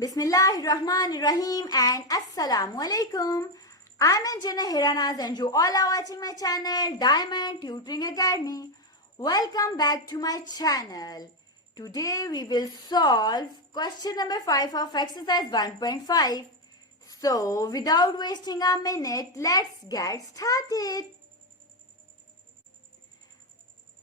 Bismillahirrahmanirrahim and Assalamu alaikum. I'm Anjana Hiranaz and you all are watching my channel Diamond Tutoring Academy. Welcome back to my channel. Today we will solve question number 5 of exercise 1.5. So without wasting a minute, let's get started.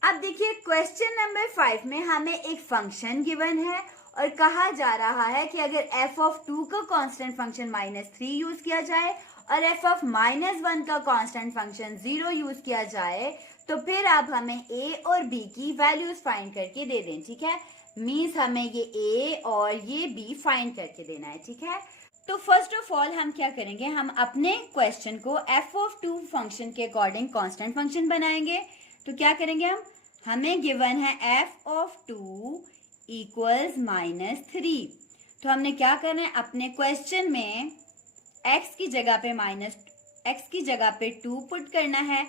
अब देखिए question number 5 में हमें एक function given है और कहा जा रहा है कि अगर f ऑफ 2 का कांस्टेंट फंक्शन -3 यूज किया जाए और f ऑफ -1 का कांस्टेंट फंक्शन 0 यूज किया जाए तो फिर आप हमें a और b की वैल्यूज फाइंड करके दे दें। ठीक है, मीन्स हमें ये a और ये b फाइंड करके देना है। ठीक है, तो फर्स्ट ऑफ ऑल हम क्या करेंगे, हम अपने क्वेश्चन को f ऑफ 2 फंक्शन के अकॉर्डिंग कांस्टेंट फंक्शन बनाएंगे। तो क्या करेंगे, हमें गिवन है f ऑफ 2 इक्वल्स -3। तो हमने क्या करना है, अपने क्वेश्चन में x की जगह पे 2 पुट करना है।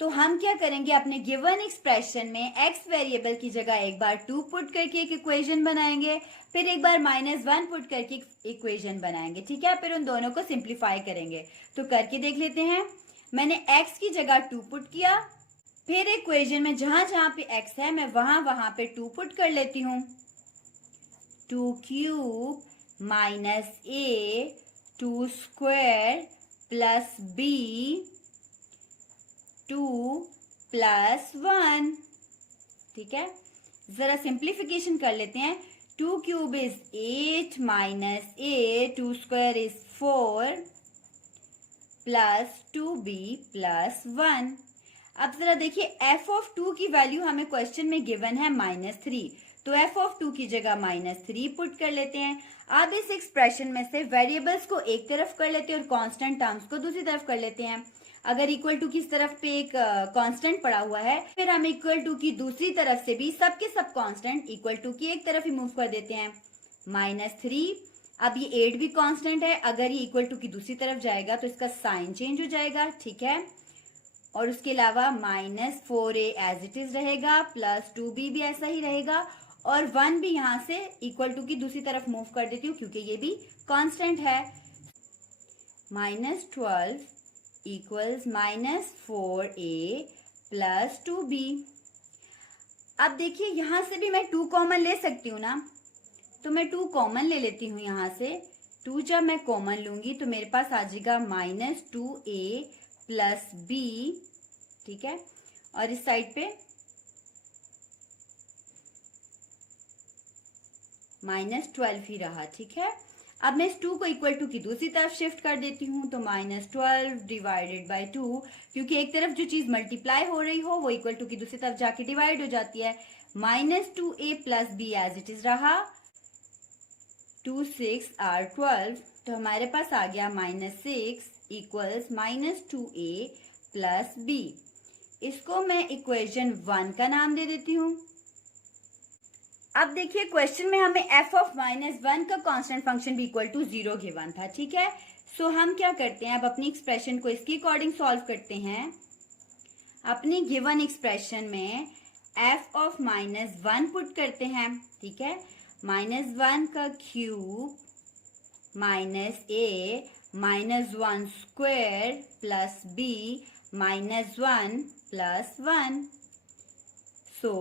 तो हम क्या करेंगे, अपने गिवन एक्सप्रेशन में x वेरिएबल की जगह एक बार 2 पुट करके एक इक्वेशन बनाएंगे, फिर एक बार -1 पुट करके इक्वेशन बनाएंगे। ठीक है, फिर उन दोनों को सिंप्लीफाई करेंगे। तो करके देख लेते हैं। मैंने x की जगह 2 पुट किया, फिर इक्वेशन में जहां जहां पे x है मैं वहां पे 2 पुट कर लेती हूँ। 2 cube minus a 2 square plus b 2 plus 1। ठीक है, जरा सिंप्लीफिकेशन कर लेते हैं। 2 cube is 8 minus a 2 square is 4 plus 2b plus 1। अब जरा देखिए, f ऑफ 2 की वैल्यू हमें क्वेश्चन में गिवन है -3, तो f ऑफ 2 की जगह -3 पुट कर लेते हैं। अब इस एक्सप्रेशन में से वेरिएबल्स को एक तरफ कर लेते हैं और कांस्टेंट टर्म्स को दूसरी तरफ कर लेते हैं। अगर इक्वल टू की तरफ पे एक कांस्टेंट पड़ा हुआ है, फिर हम इक्वल टू की दूसरी तरफ से भी सबके सब कांस्टेंट इक्वल टू की एक तरफ ही मूव कर देते हैं। -3, अब ये 8 भी कांस्टेंट है, अगर ये इक्वल टू की दूसरी तरफ जाएगा तो इसका साइन चेंज हो जाएगा। ठीक है, और उसके अलावा -4a एज इट इज रहेगा, प्लस 2b भी ऐसा ही रहेगा, और 1 भी यहाँ से इक्वल टू की दूसरी तरफ मूव कर देती हूँ क्योंकि ये भी कांस्टेंट है। -12 इक्वल्स -4a प्लस 2b। अब देखिए, यहाँ से भी मैं 2 कॉमन ले सकती हूँ ना, तो मैं 2 कॉमन ले लेती हूँ। यहाँ से 2 जब मैं कॉमन लूंगी तो मेरे पास आ जाएगा -2a प्लस b। ठीक है, और इस साइड पे -12 ही रहा। ठीक है, अब मैं इस 2 को इक्वल टू की दूसरी तरफ शिफ्ट कर देती हूँ, तो -12 डिवाइडेड बाय 2, क्योंकि एक तरफ जो चीज मल्टीप्लाई हो रही हो वो इक्वल टू की दूसरी तरफ जाके डिवाइड हो जाती है। -2a plus b as it is रहा, 2 6 are 12, तो हमारे पास आ गया -6 इक्वल्स -2a प्लस b। इसको मैं इक्वेशन 1 का नाम दे देती हूँ। अब देखिए, क्वेश्चन में हमें f ऑफ -1 का कांस्टेंट फंक्शन भी इक्वल टू 0 गिवन था। ठीक है, सो हम क्या करते हैं, अब अपनी एक्सप्रेशन को इसके अकॉर्डिंग सॉल्व करते हैं। अपनी गिवन एक्सप्रेशन में f ऑफ -1 पुट करते हैं। ठीक है, -1 का cube minus a -1 square plus b -1 plus 1। सो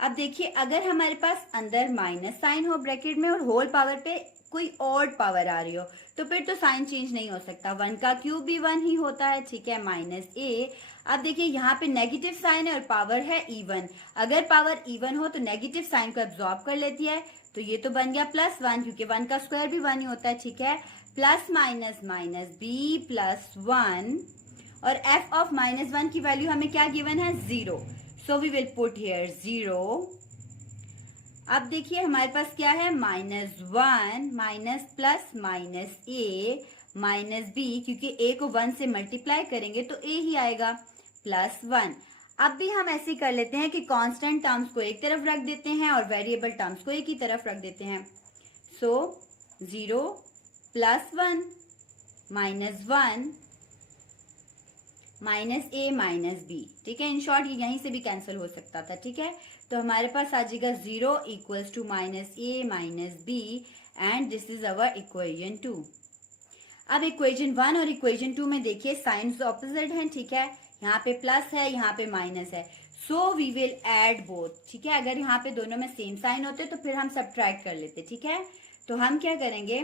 अब देखिए, अगर हमारे पास अंदर माइनस साइन हो ब्रैकेट में और होल पावर पे कोई ऑड पावर आ रही हो तो फिर तो साइन चेंज नहीं हो सकता। 1 का क्यूब भी 1 ही होता है। ठीक है, -a। अब देखिए, यहाँ पे नेगेटिव साइन है और पावर है इवन। अगर पावर इवन हो तो नेगेटिव साइन को एब्जॉर्ब कर लेती है, तो ये तो बन गया +1, क्योंकि 1 का स्क्वायर भी 1 ही होता है। ठीक है, plus minus minus b plus 1, और f ऑफ -1 की वैल्यू हमें क्या गिवन है, 0। So we will put here 0। अब देखिए, हमारे पास क्या है, -1 minus plus minus a minus b, क्योंकि a को 1 से मल्टीप्लाई करेंगे तो a ही आएगा, प्लस 1। अब भी हम ऐसे कर लेते हैं कि कांस्टेंट टर्म्स को एक तरफ रख देते हैं और वेरिएबल टर्म्स को एक ही तरफ रख देते हैं। सो 0 प्लस 1 -1 -a माइनस b। ठीक है, इन शॉर्ट ये यहीं से भी कैंसिल हो सकता था। ठीक है, तो हमारे पास आ जाएगा 0 equals to -a minus b and this is our equation 2। अब इक्वेशन 1 और इक्वेशन 2 में देखिए साइंस ऑपोजिट हैं, ठीक है, यहाँ पे प्लस है, यहाँ पे माइनस है, so we will add both, ठीक है। अगर यहाँ पे दोनों में सेम साइन होते तो फिर हम सब्ट्रैक्ट कर लेते, ठीक है। तो हम क्या करेंगे,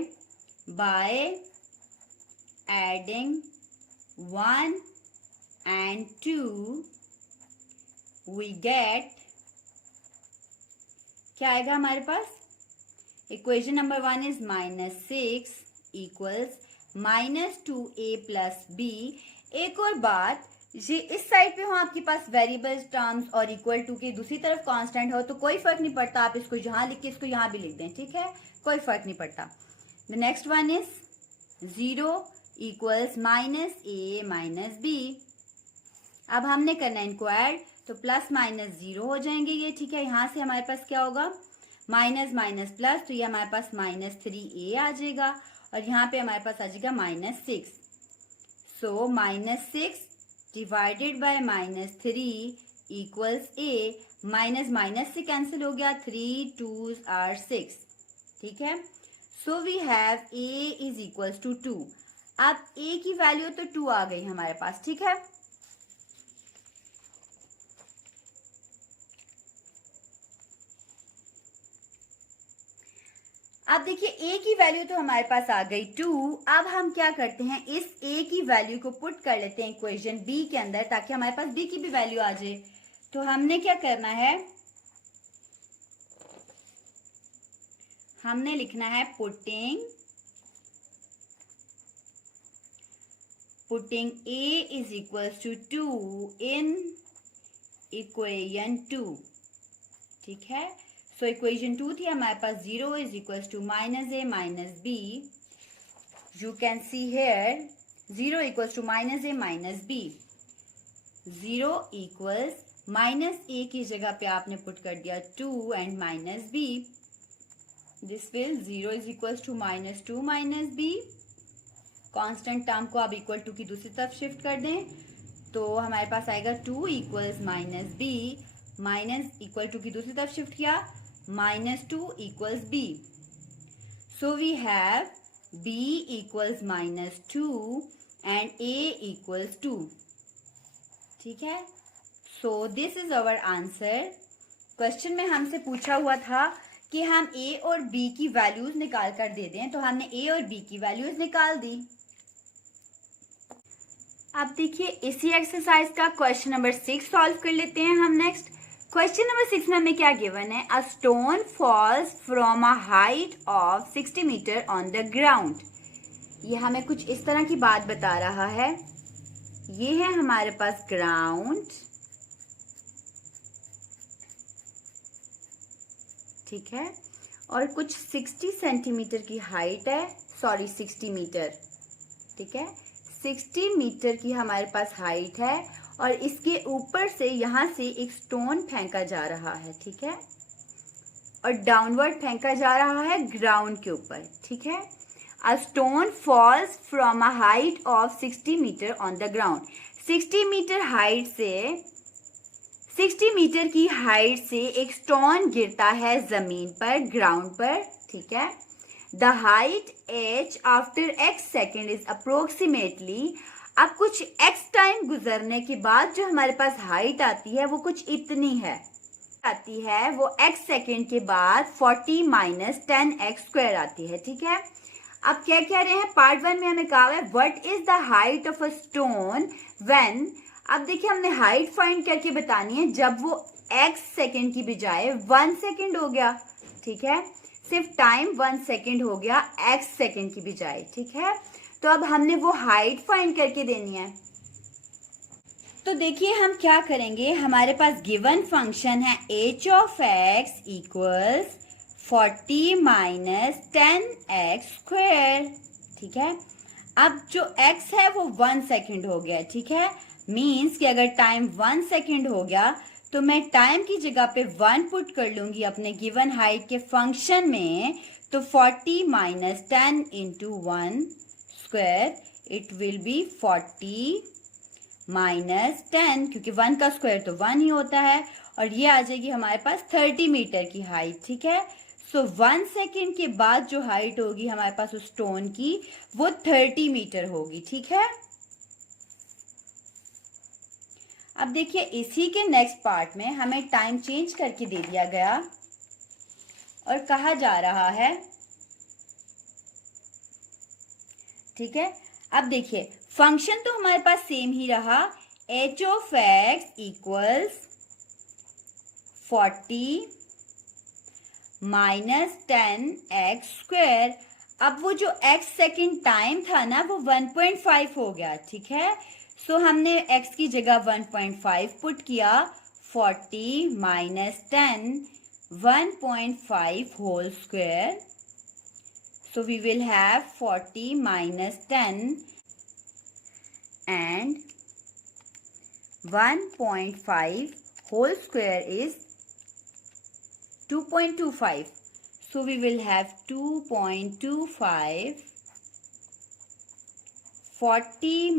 by adding 1 and 2 we get, क्या आएगा हमारे पास, equation number 1 is -6 equals -2a plus b। एक और बात, ये इस साइड पे हो आपके पास वेरिएबल्स टर्म्स और इक्वल टू के दूसरी तरफ कांस्टेंट हो तो कोई फर्क नहीं पड़ता, आप इसको यहाँ लिख के इसको यहाँ भी लिख दें, ठीक है, कोई फर्क नहीं पड़ता। The next one is 0 equals -a minus b। अब हमने करना है इनको ऐड, तो प्लस माइनस 0 हो जाएंगे ये, ठीक है। यहाँ से हमारे पास क्या होगा, माइनस माइनस प्लस, तो ये हमारे पास -3a आ जाएगा और यहाँ पे हमारे पास आ जाएगा -6। So -6 divided by -3 equals a, minus minus से कैंसिल हो गया, 3 2s are 6, ठीक है। So we have a is equals to 2। अब a की वैल्यू तो 2 आ गई हमारे पास, ठीक है। अब देखिए a की वैल्यू तो हमारे पास आ गई 2। अब हम क्या करते हैं, इस a की वैल्यू को पुट कर लेते हैं इक्वेशन b के अंदर ताकि हमारे पास b की भी वैल्यू आ जाए। तो हमने क्या करना है, हमने लिखना है putting a is equals to 2 in equation 2, ठीक है। सो इक्वेशन 2 थी हमारे पास 0 is equals to -a minus b। You can see here 0 equals to -a minus b। 0 equals -a की जगह पे आपने पुट कर दिया 2 and -b। This will 0 is equals to -2 minus b। Constant term को आप इक्वल टू की दूसरी तरफ शिफ्ट कर दें तो हमारे पास आएगा 2 equals -b, minus equal to की दूसरी तरफ शिफ्ट किया, -2 equals b। So we have b equals -2 and a equals 2, ठीक है। So this is our answer. Question में हमसे पूछा हुआ था कि हम a और b की वैल्यूज निकाल कर दे दें, तो हमने a और b की वैल्यूज निकाल दी। अब देखिए इसी एक्सरसाइज का क्वेश्चन नंबर 6 सॉल्व कर लेते हैं हम नेक्स्ट। क्वेश्चन नंबर 6 में हमें क्या गिवन है, a stone falls from a height of 60 metre on the ground. ये हमें कुछ इस तरह की बात बता रहा है, ये है हमारे पास ग्राउंड, ठीक है, और कुछ 60 सेंटीमीटर की हाइट है, सॉरी 60 मीटर, ठीक है, 60 मीटर की हमारे पास हाइट है और इसके ऊपर से यहाँ से एक स्टोन फेंका जा रहा है, ठीक है, और डाउनवर्ड फेंका जा रहा है ग्राउंड के ऊपर, ठीक है। A stone falls from a height of 60 metre on the ground. 60 metre height से 60 मीटर की हाइट से एक स्टोन गिरता है जमीन पर, ग्राउंड पर, ठीक है। The height h after x second is approximately. अब कुछ x टाइम गुजरने के बाद जो हमारे पास हाइट आती है वो कुछ इतनी है, आती है वो x सेकेंड के बाद 40 माइनस 10x स्क्वायर आती है, ठीक है। अब क्या कह रहे हैं, पार्ट 1 में हमें कहा है what is the height of a stone when. अब देखिए हमने हाइट फाइंड करके बतानी है जब वो x सेकेंड की बजाय 1 सेकेंड हो गया, ठीक है, सिर्फ टाइम 1 सेकेंड हो गया x सेकेंड की बजाय, ठीक है। तो अब हमने वो हाइट फाइंड करके देनी है। तो देखिए हम क्या करेंगे, हमारे पास गिवन फंक्शन है h of x equals 40 minus 10x square, ठीक है। अब जो x है वो 1 सेकेंड हो गया, ठीक है, मीन्स कि अगर टाइम 1 सेकेंड हो गया तो मैं टाइम की जगह पे 1 पुट कर लूंगी अपने गिवन हाइट के फंक्शन में, तो 40 minus 10 into 1 square it will be 40 minus 10, क्योंकि 1 का स्क्वायर तो 1 ही होता है, और ये आ जाएगी हमारे पास 30 मीटर की हाइट, ठीक है। सो 1 सेकेंड के बाद जो हाइट होगी हमारे पास उस स्टोन की वो 30 मीटर होगी, ठीक है। अब देखिए इसी के नेक्स्ट पार्ट में हमें टाइम चेंज करके दे दिया गया और कहा जा रहा है, ठीक है। अब देखिए फंक्शन तो हमारे पास सेम ही रहा, h of x equals 40 minus 10x square. अब वो जो x सेकेंड टाइम था ना वो 1.5 हो गया, ठीक है। सो हमने x की जगह 1.5 पुट किया, 40 minus 10 1.5 whole square. So we will have 40 minus 10 and 1.5 whole square is 2.25. So we will have 2.25. 40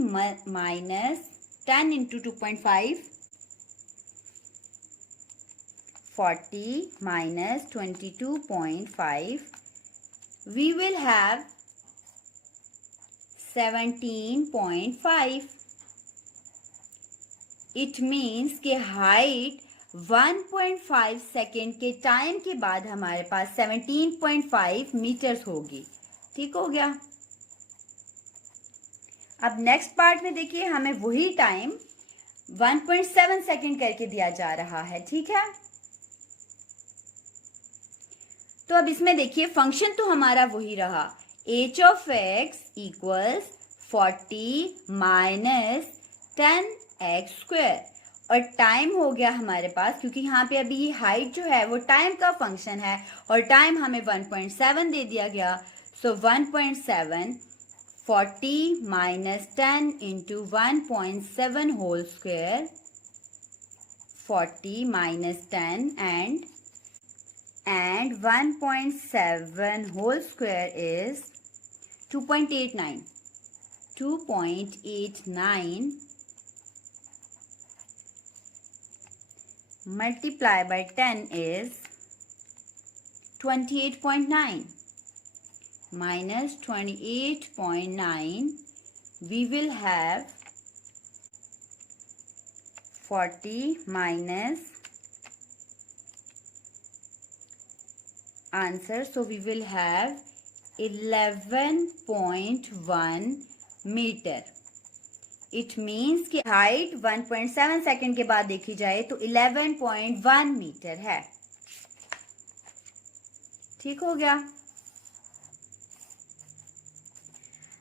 minus 10 into 2.5. 40 minus 22.5. We will have 17.5. It means कि हाइट 1.5 सेकेंड के टाइम के बाद हमारे पास 17.5 मीटर्स होगी, ठीक हो गया। अब नेक्स्ट पार्ट में देखिए हमें वही टाइम 1.7 सेकेंड करके दिया जा रहा है, ठीक है। तो अब इसमें देखिए फंक्शन तो हमारा वही रहा, h of x equals 40 minus 10x square, और टाइम हो गया हमारे पास, क्योंकि यहाँ पे अभी ये हाइट जो है वो टाइम का फंक्शन है और टाइम हमें 1.7 दे दिया गया। So 1.7 40 minus 10 into 1.7 whole square, 40 minus 10 and 1.7 whole square is 2.89. 2.89 multiply by 10 is 28.9 minus 28.9. We will have 40 minus answer, so we will have 11.1 metre. It means कि हाइट 1.7 सेकेंड के बाद देखी जाए तो 11.1 मीटर है, ठीक हो गया।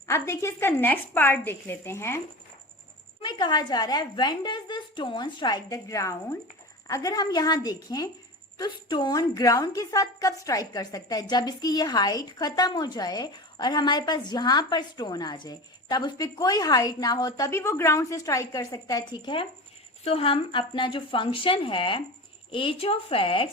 अब देखिए इसका नेक्स्ट पार्ट देख लेते हैं। में कहा जा रहा है when does the stone strike the ground. अगर हम यहाँ देखें तो स्टोन ग्राउंड के साथ कब स्ट्राइक कर सकता है, जब इसकी ये हाइट खत्म हो जाए और हमारे पास यहाँ पर स्टोन आ जाए, तब उस पर कोई हाइट ना हो, तभी वो ग्राउंड से स्ट्राइक कर सकता है, ठीक है। सो हम अपना जो फंक्शन है h of x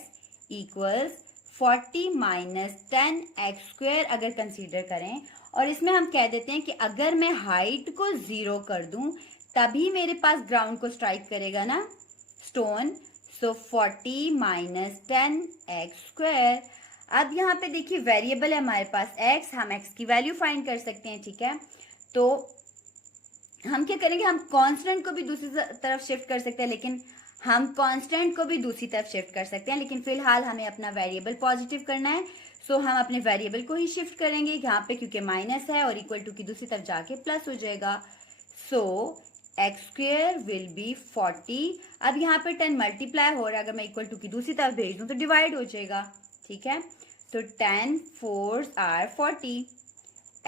equals 40 minus 10x square अगर कंसीडर करें, और इसमें हम कह देते हैं कि अगर मैं हाइट को 0 कर दूं तभी मेरे पास ग्राउंड को स्ट्राइक करेगा ना स्टोन। सो 40 माइनस 10x स्क्वायर। अब यहाँ पे देखिए वेरिएबल है हमारे पास x, हम x की वैल्यू फाइंड कर सकते हैं, ठीक है। तो हम क्या करेंगे, हम कांस्टेंट को भी दूसरी तरफ शिफ्ट कर सकते हैं, लेकिन हम कांस्टेंट को भी दूसरी तरफ शिफ्ट कर सकते हैं, लेकिन फिलहाल हमें अपना वेरिएबल पॉजिटिव करना है। सो हम अपने वेरिएबल को ही शिफ्ट करेंगे यहाँ पे, क्योंकि माइनस है और इक्वल टू की दूसरी तरफ जाके प्लस हो जाएगा। सो x स्क्वेयर विल बी 40। अब यहाँ पे 10 मल्टीप्लाई हो रहा है, अगर मैं इक्वल टू की दूसरी तरफ भेज दूँ तो डिवाइड हो जाएगा, ठीक है। तो 10 4 are 40,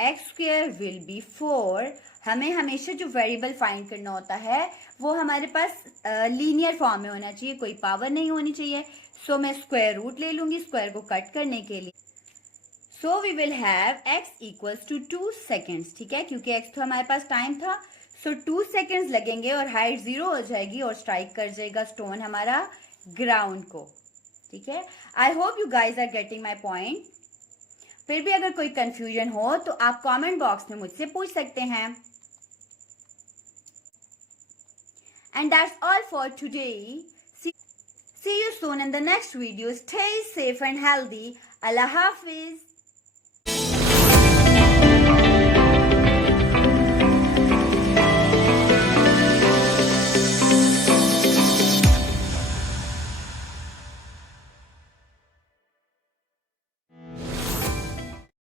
x square will be 4। हमें हमेशा जो वेरिएबल फाइंड करना होता है वो हमारे पास लीनियर फॉर्म में होना चाहिए, कोई पावर नहीं होनी चाहिए। सो मैं स्क्वायर रूट ले लूंगी स्क्वायर को कट करने के लिए। So we will have x equals to 2 seconds, ठीक है, क्योंकि x तो हमारे पास टाइम था। सो 2 सेकेंड्स लगेंगे और हाइट 0 हो जाएगी और स्ट्राइक कर जाएगा स्टोन हमारा ग्राउंड को, ठीक है। I hope you guys are getting my point. फिर भी अगर कोई कंफ्यूजन हो तो आप कमेंट बॉक्स में मुझसे पूछ सकते हैं। And that's all for today. See you soon in the next video. Stay safe and healthy. Allah Hafiz.